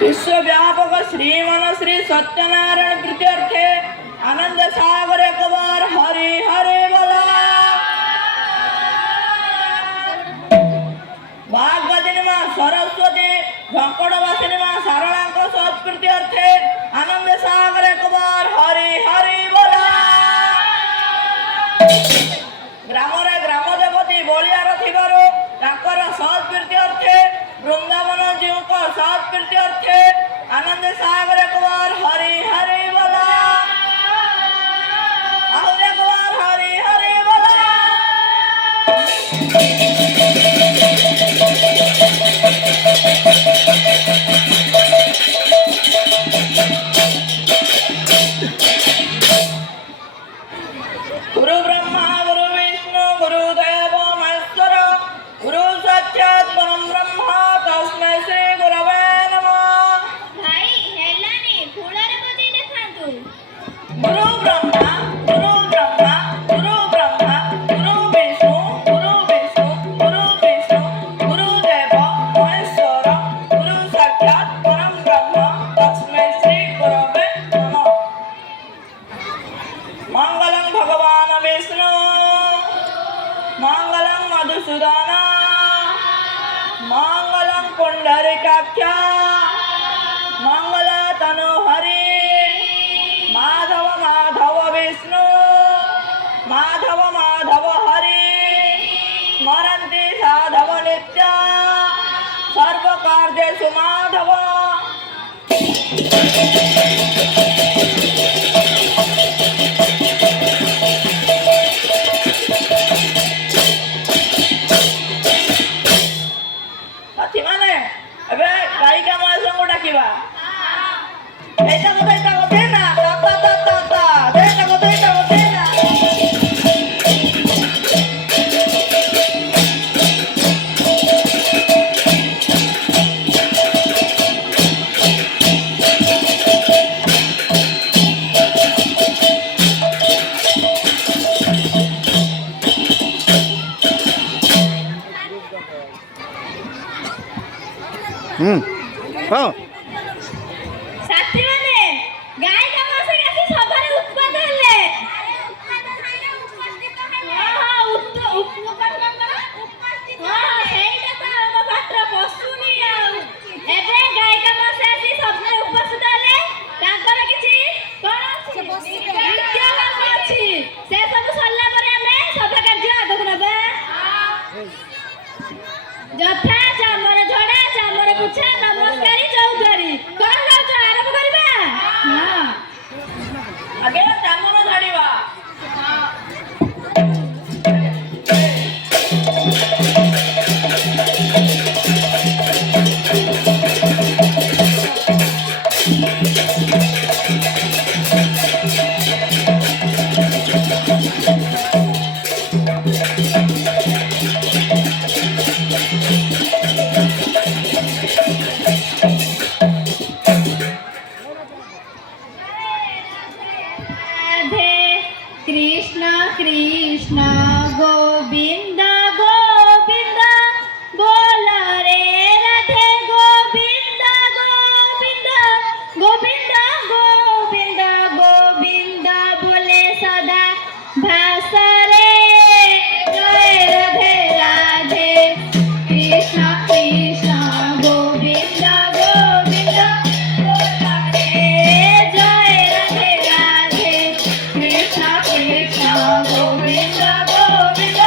विश्वव्यापक श्रीमन श्री सत्यनारायण प्रीत्यर्थे आनंद सागर एक बार हरे हरे बोला। वाग्वदिनी मां सरस्वती झंकड़वासिनी मां सारणांक सत्प्रीत्यर्थे आनंद सागर एक बार हरे हरे बोला। ग्रामरे ग्राम देवती बलियार थिबारु तांकर सत्प्रीत्यर्थे वृंदावन जीव को सत्प्रीत्यर्थे आनंद सागर एक बार हरे हरे बोला। और एक बार हरे हरे बोला। गुरु ब्रह्मा गुरु विष्णु गुरु देव महेश्वर गुरु साक्षात परम ब्रह्म तस्मै श्री गुरवे नमः। भाई हेलानी फूलरे बजे देखांतु। गुरु ब्रह्मा गुरु ब्रह्मा गुरु ब्रह्मा गुरु विष्णु गुरु विष्णु गुरु विष्णु गुरु देव महेश्वर गुरु साक्षात परम ब्रह्म तस्मै श्री गुरवे नमः। मंगलं भगवान विष्णु मंगलं मधुसूदन मंगलं पुंडरीकाक्ष मंगला तनोहरि माधव माधव विष्णु माधव माधव हरि स्मरन्ति साधव नित्य सर्वकार्येषु माधव। साथी माने एबे गायिका मासंग डाकिबा एटा को देना ता ता ता ता देना को देना। हाँ साथी माने गाय का मासे आसी सभारे उत्पाद हेले। हां उपस्थित हां सेटा तो हम पात्र पसुनी आ एबे गाय का मासे आसी सभारे उपस्थित हेले तांकर किछि कोन विद्यामान अछि से सब सल्ला परे हमें सभा कार्य आगक नबे। जथा चामर झड़ा चामर पुछा नमस्कारी चौधरी कोन गाछ आरंभ करबा। हां आगे चामर झाड़ीबा। राधे कृष्ण कृष्ण गोविंद गोविंद बोल रे राधे गोविंद गोविंद गोविंद गोविंद गोविंद बोले सदा भास रे जय राधे राधे कृष्ण कृष्ण गोविंद गोविंद बोल रे जय राधे राधे कृष्ण कृष्ण गोविंद गोविंद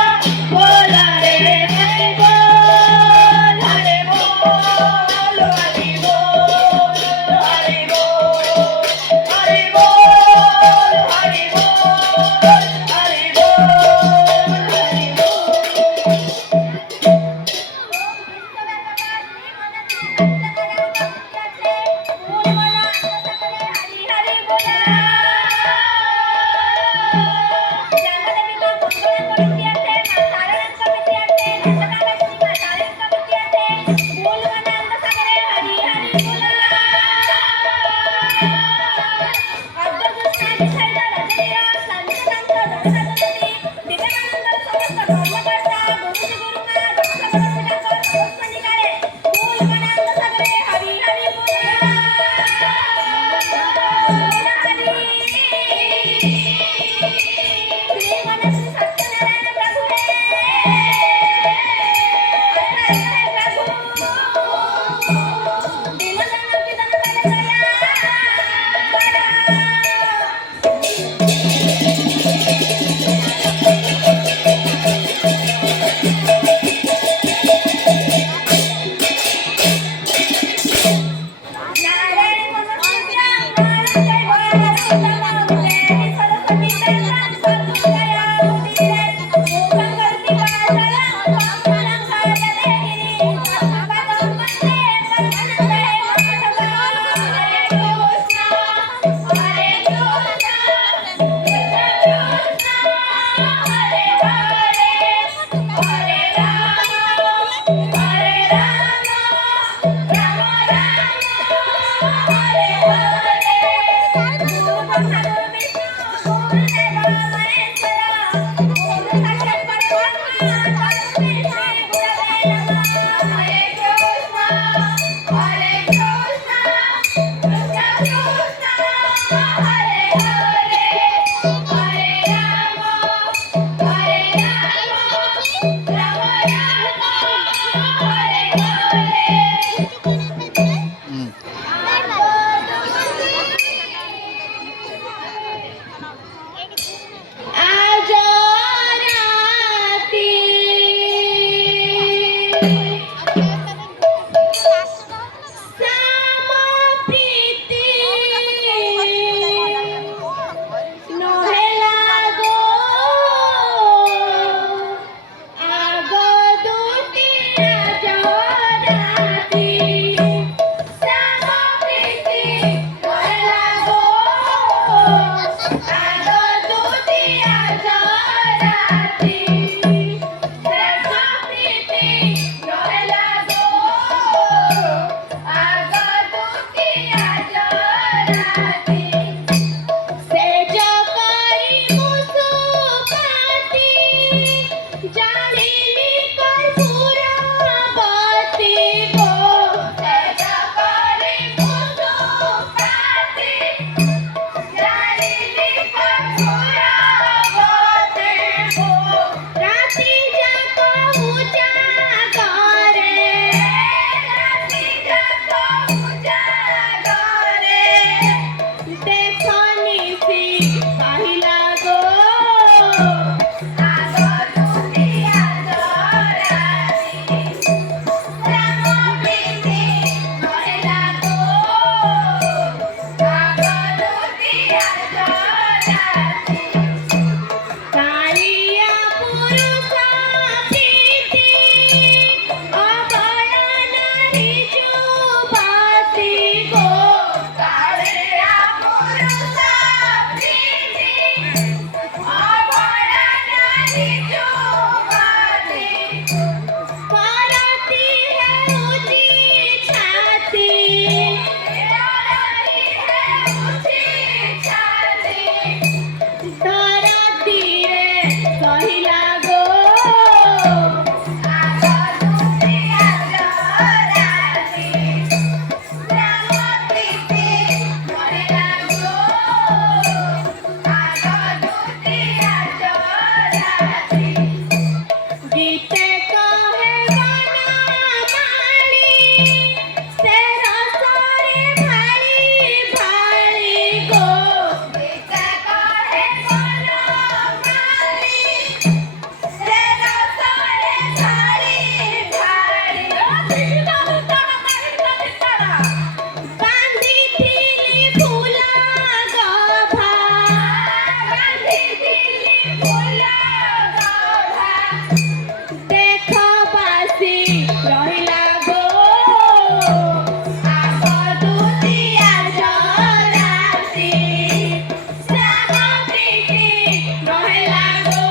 करती है ऊंची छाती धरती रे कहिला गो गीते कहे गाना माली से रसारे भाली भाली गो गीते कहे गाना माली से रसारे भाली भाली बांधिथिली फुला गभा बांधिथिली फुला गभा देख बासी रहिला गो आग दुतिया जराती श्याम प्रीति रहिला गो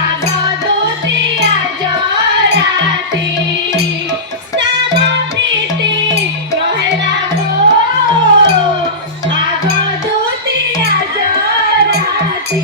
आग दुतिया जराती श्याम प्रीति रहिला गो आग दुतिया जराती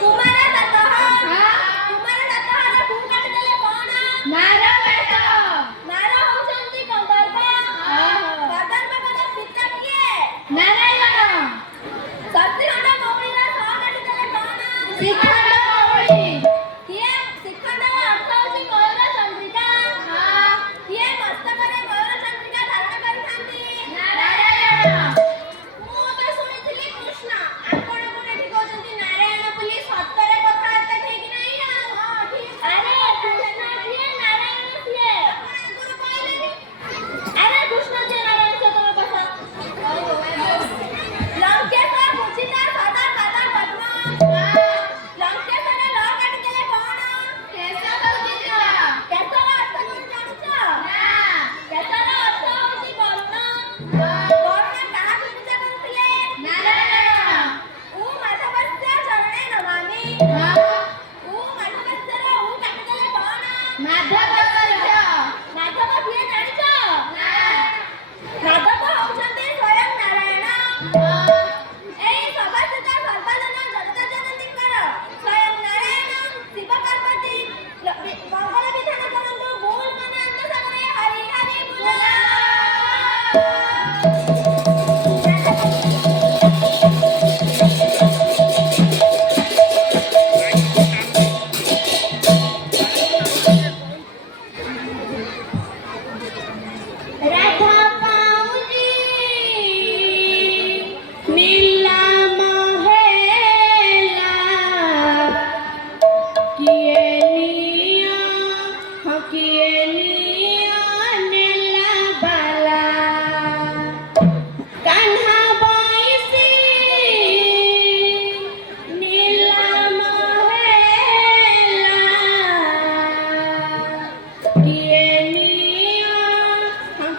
କୁମାର ତାତହାର କୁ କାଟିଦେଲେ କଣ? ନାରବେଟ। ନାର ହଉଛନ୍ତି କନ୍ଦର୍ପ। କନ୍ଦର୍ପଙ୍କର ପିତା କିଏ? ନାରାୟଣ। ସତୀଖଣ୍ଡ ମୌଳିର ସହ କାଟିଦେଲେ କଣ? ଶ୍ରୀଖଣ୍ଡ ମୌଳି। କିଏ? ଶ୍ରୀଖଣ୍ଡର ଅର୍ଥ ହଉଛି ମୟୂର ଚନ୍ଦ୍ରିକା। କିଏ ମସ୍ତକରେ ମୟୂର ଚନ୍ଦ୍ରିକା ଧାରଣ କରିଥାନ୍ତି? ନାରାୟଣ। ମୁଁ ତ ଶୁଣିଥିଲି କୃଷ୍ଣ, ଆପଣ କଣ ଏଠି କହୁଛନ୍ତି ନାରାୟଣ ବୋଲି? ସତରେ କଥାବାର୍ତ୍ତା ଠିକ ନାହିଁ ଆଉ। ଆରେ କୃଷ୍ଣ କିଏ ନାରାୟଣ କିଏ? ଆପଣ ଆଗରୁ କହିଲେନି। ଆରେ କୃଷ୍ଣ କିଏ ନାରାୟଣ କିଏ ତମ କଥା? ଲଙ୍କେଶ ପୂଜିତା ସଦା ପଦ ପଦ୍ମ। ଲଙ୍କେଶରେ ଲ କାଟିଦେଲେ କଣ? କେଶ ପୂଜିତା। କେଶର ଅର୍ଥ କଣ ଜାଣିଛ? ନା। କେଶର ଅର୍ଥ ହଉଛି ବରୁଣ। ବରୁଣ କାହାକୁ ପୂଜା କରୁଥିଲେ? ନାରାୟଣ। ଉ ମାଧବସ୍ୟ ଚରଣେ ନମାମି। ଉ ମାଧବସ୍ୟର ଉ କାଟିଦେଲେ କଣ? ମାଧବସ୍ୟ। ମାଧବ କିଏ ଜାଣିଛ? ନା। ମାଧବ ହଉଛନ୍ତି ସ୍ୱୟଂ ନାରାୟଣ। ଏଇ ସଭାସ୍ଥିତ ସର୍ବଜନ ଜନତା ଜନନୀଙ୍କର ସ୍ୱୟଂ ନାରାୟଣ ଶିବ ପାର୍ବତୀ ମଙ୍ଗଳ ବିଧାନ କରନ୍ତୁ। ଭୁଲ ମନ ଅନ୍ତସାଗରେ ହରି ହରି ବୋଲ। ରାଧା ପାଉନି ନିଲାମ ହେଲା, କିଏ ନିଆ କିଏ ନିଆ ନେଲା ବାଲା। କାହ୍ନା ବଇସି ନିଲାମ ହେଲା,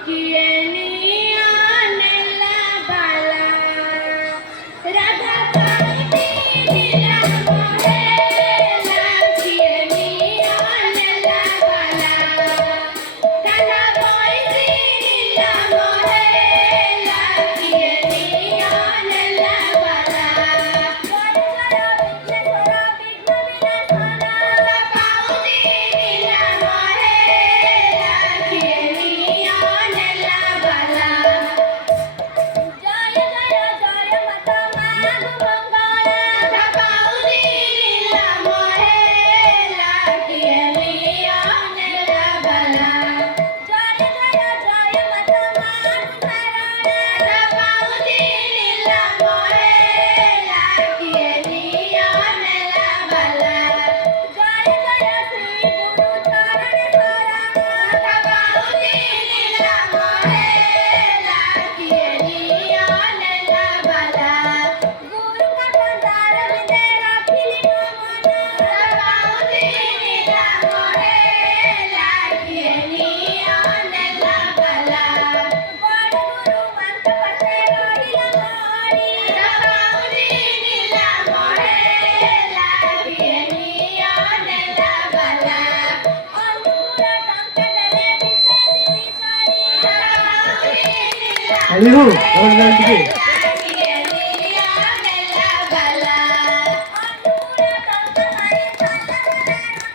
କିଏ ନିଆ ନେଲା ବାଲା। ରାଧା ପାଉନି ନିଲାମ ହେଲା, କିଏ ନିଆ ନେଲା ବାଲା। କାହ୍ନା ବଇସି ନିଲାମ ହେଲା, କିଏ ନିଆ ନେଲା ବାଲା। ଜୟ ଜୟ ବିଘ୍ନେଶ୍ୱର ବିଘ୍ନ ବିନାଶନ। ରାଧା ପାଉନି ନିଲାମ ହେଲା, କିଏ ନିଆ ନେଲା ବାଲା। ଜୟ ଜୟ ଜୟ ମତ ମାଗୁ ମଙ୍ଗଳ। ରାଧା ପାଉନି ନିଲାମ ହେଲା, କିଏ ନିଆ ନେଲା ବାଲା। ଜୟ ଜୟ ଜୟ ମତ ମାଗୁ ଶରଣ। ରାଧା ପାଉନି ନିଲାମ ହେଲା, କିଏ ନିଆ ନେଲା ବାଲା। ଜୟ ଜୟ ଶ୍ରୀ ଗୁରୁ ଚରଣ ଶରଣ। ରାଧା ପାଉନି ନିଲାମ ହେଲା, କିଏ ନିଆ ନେଲା ବାଲା। ଗୁରୁଙ୍କ କନ୍ଦାର ବିନ୍ଦେ ରଖିଲି ମୋ ମନ। ରାଧା ପାଉନି ନିଲାମ ହେଲା, କିଏ ନିଆ ନେଲା ବାଲା। ବଡ଼ ଗୁରୁ ମାଙ୍କ ପାଖେ ରହିଲା ମଣି। ରାଧା ପାଉନି ନିଲାମ ହେଲା, କିଏ ନିଆ ନେଲା ବାଲା। ଅନୁକୂଳ ଟଙ୍କା ଦେଲେ ବିଶେଷ ବିଚାରି। ରାଧା ପାଉନି ନିଲାମ ଆଇହୁ ଟିକେ କିଏ ନିଆ ନେଲା ବାଲା। ଅନୁକୂଳ ଟଙ୍କା ପାଇ ଚାଲରେ ରଙ୍କା।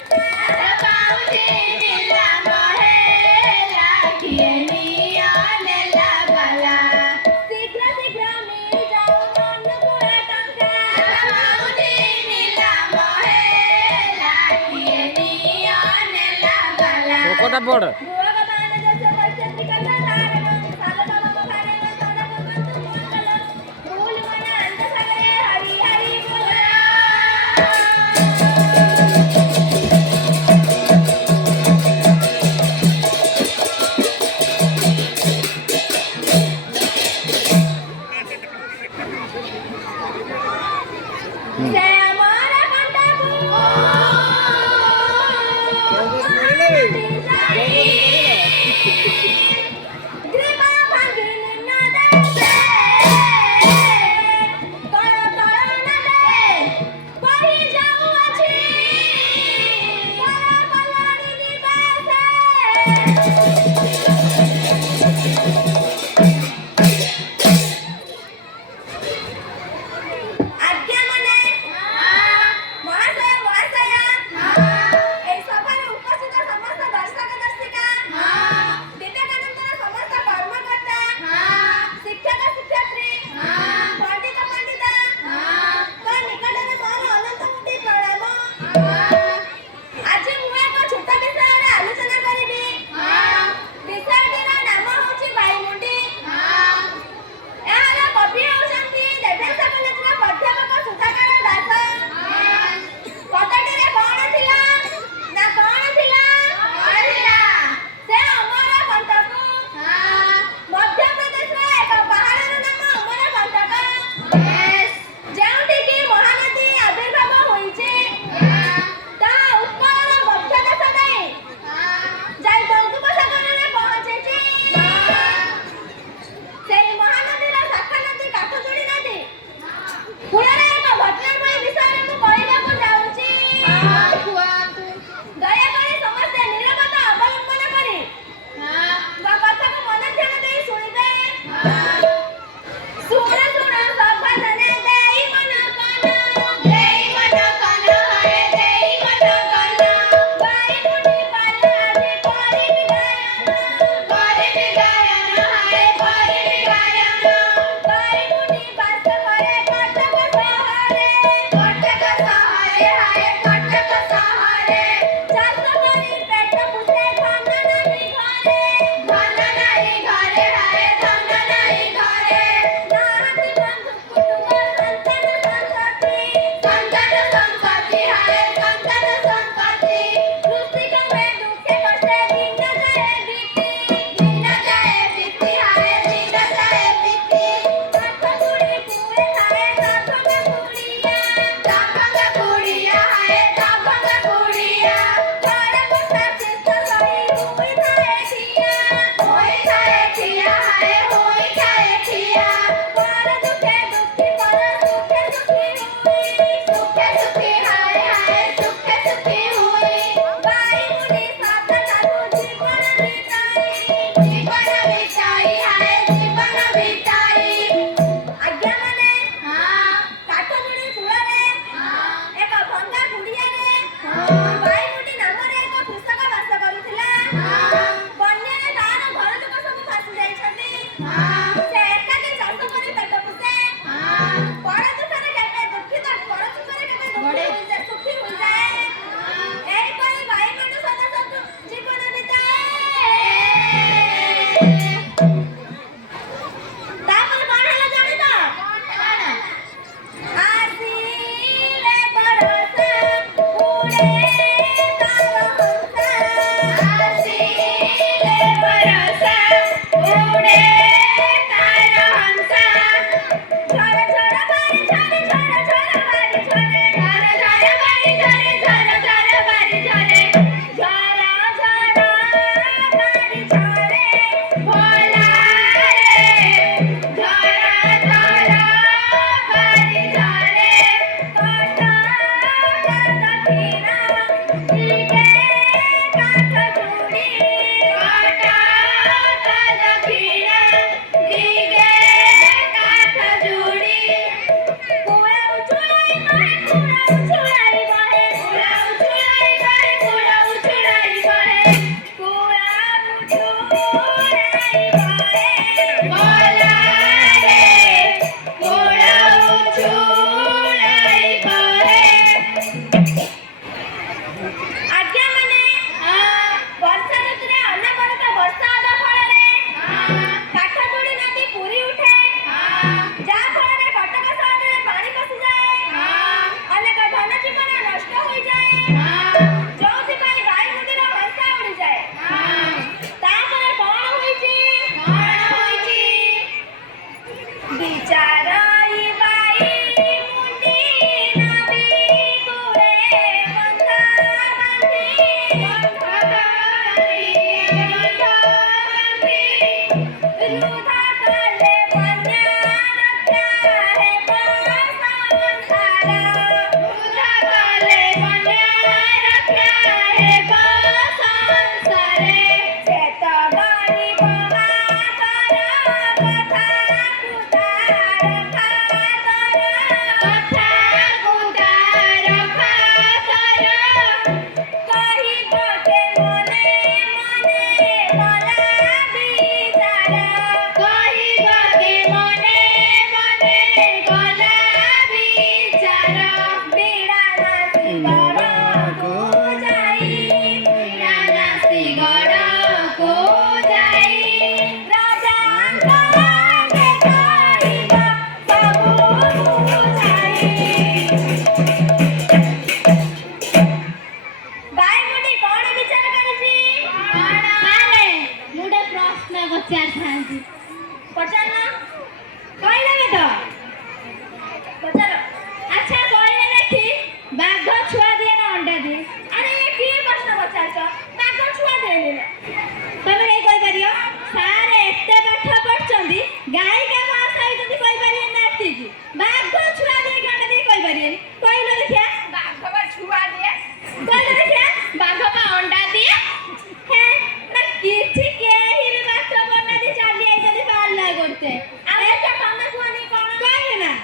ରାଧା ପାଉନି ନିଲାମ ହେଲା, କିଏ ନିଆ ନେଲା ବାଲା। ଶୀଘ୍ର ଶୀଘ୍ର ମିଳିଯାଉ ଅନୁକୂଳ ଟଙ୍କା। ରାଧା ପାଉନି ନିଲାମ ହେଲା, କିଏ ନିଆ ନେଲା ବାଲା। ଚୋକଟା ପଡ ଭଗବାନ ଯଶ ପୈସନ୍ତି କଲା ତାରଣଂ ସାଲତମମ କାରଣ ସଦଭଗନ୍ତୁ ମଙ୍ଗଳଂ। ଭୁଲ ମନ ଅନ୍ତସାଗରେ ହରି ହରି ବୋଲ। ସେ ଆମର କଣ୍ଟାକୁ ଗ୍ରୀବା ଭାଙ୍ଗି ନିନାଦେ କଳ କଳନାଦେ ବହି ଯାଉଅଛି କଳ କଲଣି ନିବାସେ। ଆଜ୍ଞା ମାନେ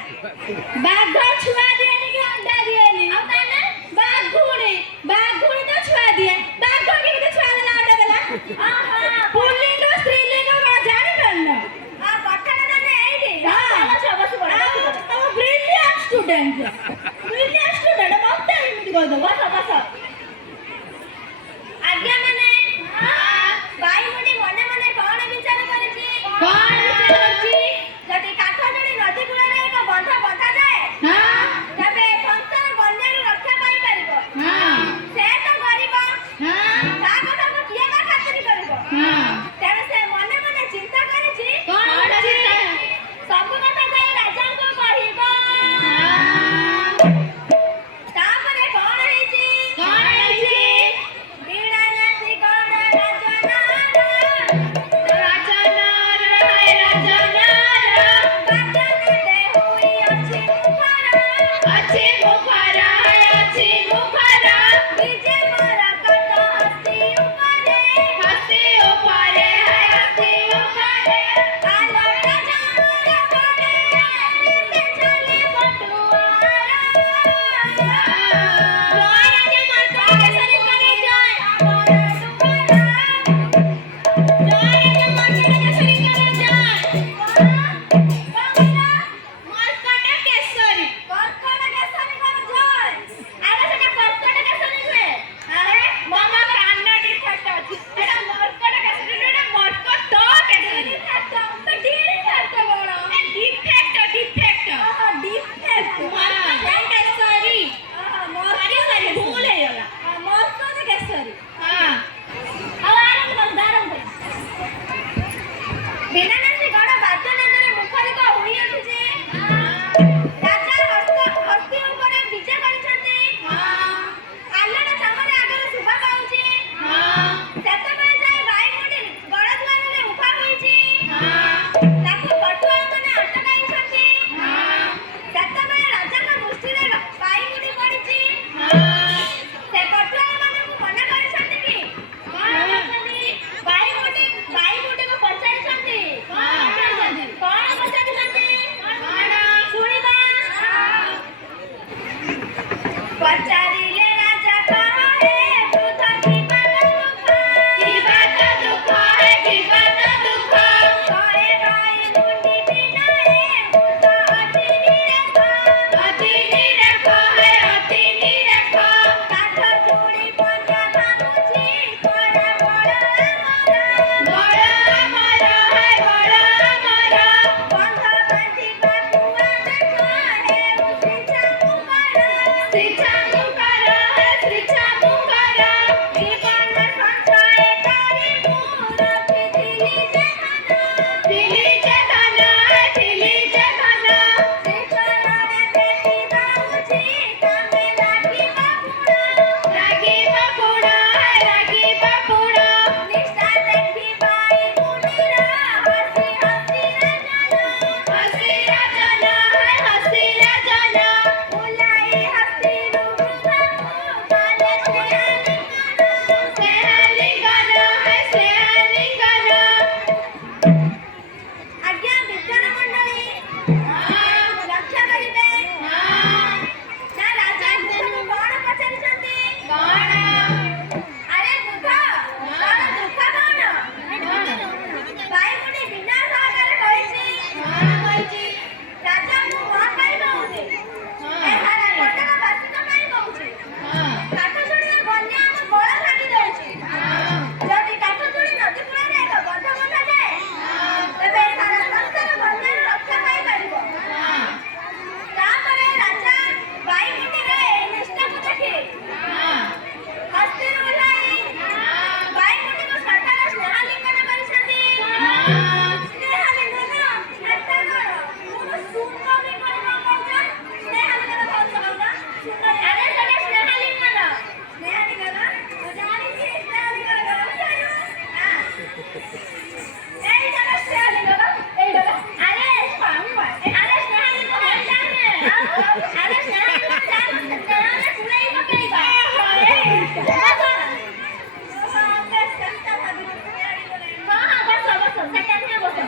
ବାଘ ଛୁଆ ଦିଏନି କି ଅଣ୍ଡା ଦିଏନି। ଆଉ ତାହେଲେ ବାଘୁଣୀ ତ ଛୁଆ ଦିଏ। ବାଘ କେମିତି ଛୁଆ ଦେଲା ଅଣ୍ଡା ଦେଲା? ପୁଲ୍ଲିଙ୍ଗ ସ୍ତ୍ରୀଲିଙ୍ଗ କଣ ଜାଣିପାରୁନ? କଥାଟା ତାହେଲେ ଏଇଠି। ତମ ବ୍ରିଲିଆଣ୍ଟ ଷ୍ଟୁଡେଣ୍ଟ ମତେ ଏମିତି କହିଦବ। ବସ ଆଜ୍ଞା ମାନେ ବାଇମୁଣ୍ଡି ମନେ ମନେ କଣ ବିଚାର କରିଛି? ଯଦି କାଠ ଯୋଡ଼ି ନଦୀ କୂଳରେ ଏକ ବନ୍ଧ ବନ୍ଧାଯାଏ ତେବେ ସଂସାର ବନ୍ୟାରୁ ରକ୍ଷା ପାଇପାରିବ। ସେ ତ ଗରିବ, ତା କଥାକୁ କିଏ ବା ଖାତିର କରିବ? ତେଣୁ ସେ ମନେ ମନେ ଚିନ୍ତା କରିଛି ସବୁ କଥା ଯାଇ ରାଜାଙ୍କୁ କହିବ। ତାପରେ କଣ ହେଇଛି? ବିଡ଼ା ନାଚି ଗଣ ବାଦନରେ ହୋଇ ଅଛି ମୁଖର। ବିଜେ ମୋର କଟ ହସ୍ତି ଉପରେ। ଆଲୋଟା ଜଣର ପଡ଼ିଆରେ ସେ ଚାଲେ ପଟୁଆର। ମହାରାଜା ମର୍କଟେଶ୍ୱରୀ କରି ଜୟ ଆମର ବିନାନାସି ଗଣ ବାଦ୍ୟଯନ୍ତ୍ରରେ ମୁଖରିତ ହୋଇ ଉଠିଛି। ରାଜା ହସ୍ତି ଉପରେ ବିଜେ କରିଛନ୍ତି। ଆଲଟ ଚାମରେ ଆଗରେ ଶୁଭା ପାଉଛି। ସେତେବେଳେ ଯାଇ ବାଇମୁଣ୍ଡି ଗଡ଼ଦ୍ୱାରରେ ଉଭା ହୋଇଛି। ତାକୁ ପଟୁଆମାନେ ଅଟକାଇଛନ୍ତି। ସେତେବେଳେ ରାଜାଙ୍କ ଦୃଷ୍ଟିରେ ବାଇମୁଣ୍ଡି ପଡ଼ିଛି। ସେ ପଟୁଆମାନଙ୍କୁ ମନା କରିଛନ୍ତି କି ବାଇମୁଣ୍ଡିକୁ ପଚାରିଛନ୍ତି। କଣ ପଚାରିଛନ୍ତି? ଶୁଣିବା। ପଚାରିଲେ ରାଜା କହେ ବୃଦ୍ଧ କି ବାତ ଦୁଃଖ। କହେ ବାଇମୁଣ୍ଡି ବିନା ଏ ବୃଦ୍ଧ ଅତି ନିରେଖ। କାଠ ଚୁଡ଼ି ପଞ୍ଜା ଭାଙ୍ଗୁଛି କଳା ବଳ ଆମର। ବନ୍ଧ ବାନ୍ଧିବାକୁ ଦେଖ ହେଉ ଶ୍ରୀଛା ମୁଖର। ଜୀବନ ସଞ୍ଚୟ କରି ମୁଁ ରଖିଥିଲି ଯେ ଧନ। ଶ୍ରୀଚରଣେ ବେଟି ଦଉଛି ତମେ ଲାଗିବ ପୁଣ। ନିଷ୍ଠା ଦେଖି ବାଇମୁଣ୍ଡିର ହସି ରାଜନ। ବୁଲାଇ ହସ୍ତିରୁ ବୃଦ୍ଧକୁ କଲେ ସ୍ନେହାଲିଙ୍ଗନ। ଆଜ୍ଞା ବିଜ୍ଞାନ ମଣ୍ଡଳୀ ଲକ୍ଷ୍ୟ କରିବେ। ନା ରାଜା ବୃଦ୍ଧକୁ କଣ ପଚାରିଛନ୍ତି? ଆରେ ବୃଦ୍ଧ ତୋର ଦୁଃଖ କଣ? ବାଇମୁଣ୍ଡି ବିନା ସହକାରେ କହିଛି। ରାଜା ମୁଁ କଣ ପାଇଁ କହୁଛି? ଏହାର କଟକ ବାସିକ ପାଇଁ କହୁଛି। କାଠ ଚୁଡ଼ିରେ ବନ୍ୟା ଆମ ଗୋଳ ଭାଙ୍ଗି ଦଉଛି। ଯଦି କାଠ ଚୁଡ଼ି ନଦୀ କୂଳରେ ଏକ ବନ୍ଧ ବନ୍ଧାଯାଏ ତେବେ ସାରା ସଂସାର ବନ୍ୟାରୁ ରକ୍ଷା ପାଇପାରିବ। ତାପରେ ରାଜା ବାଇମୁଣ୍ଡିର ଏହି ନିଷ୍ଠାକୁ ଦେଖି ହସ୍ତିରୁ ଓହ୍ଲାଇ ବାଇମୁଣ୍ଡିକୁ ସକାଳେ ସ୍ନେହାଲିଙ୍ଗନ କରିଛନ୍ତି। ସ୍ନେହାଲିଙ୍ଗନ ଏଟା କଣ? ମୁଁ ସୁନ୍ଦରୀ କରି କଣ କହୁଛ? ସ୍ନେହାଲିଙ୍ଗନ କହୁଛ କହୁଛ? ଆରେ ସେଟା ସ୍ନେହାଲିଙ୍ଗନ। ମୁଁ ଜାଣିଛି ସ୍ନେହାଲିଙ୍ଗନ କଣ? ଏଇଟା ସ୍ନେହାଲିଙ୍ଗନ। ଆରେ ସ୍ନେହାଲିଙ୍ଗନ ଏଟା ନୁହେଁ। ଆରେ ସ୍ନେହାଲିଙ୍ଗନ ଜାଣିଛ ସ୍ନେହରେ ପୁରେଇ ପକେଇବା। ବସ ସେଟା ନୁହେଁ ବସ।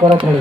परत हळू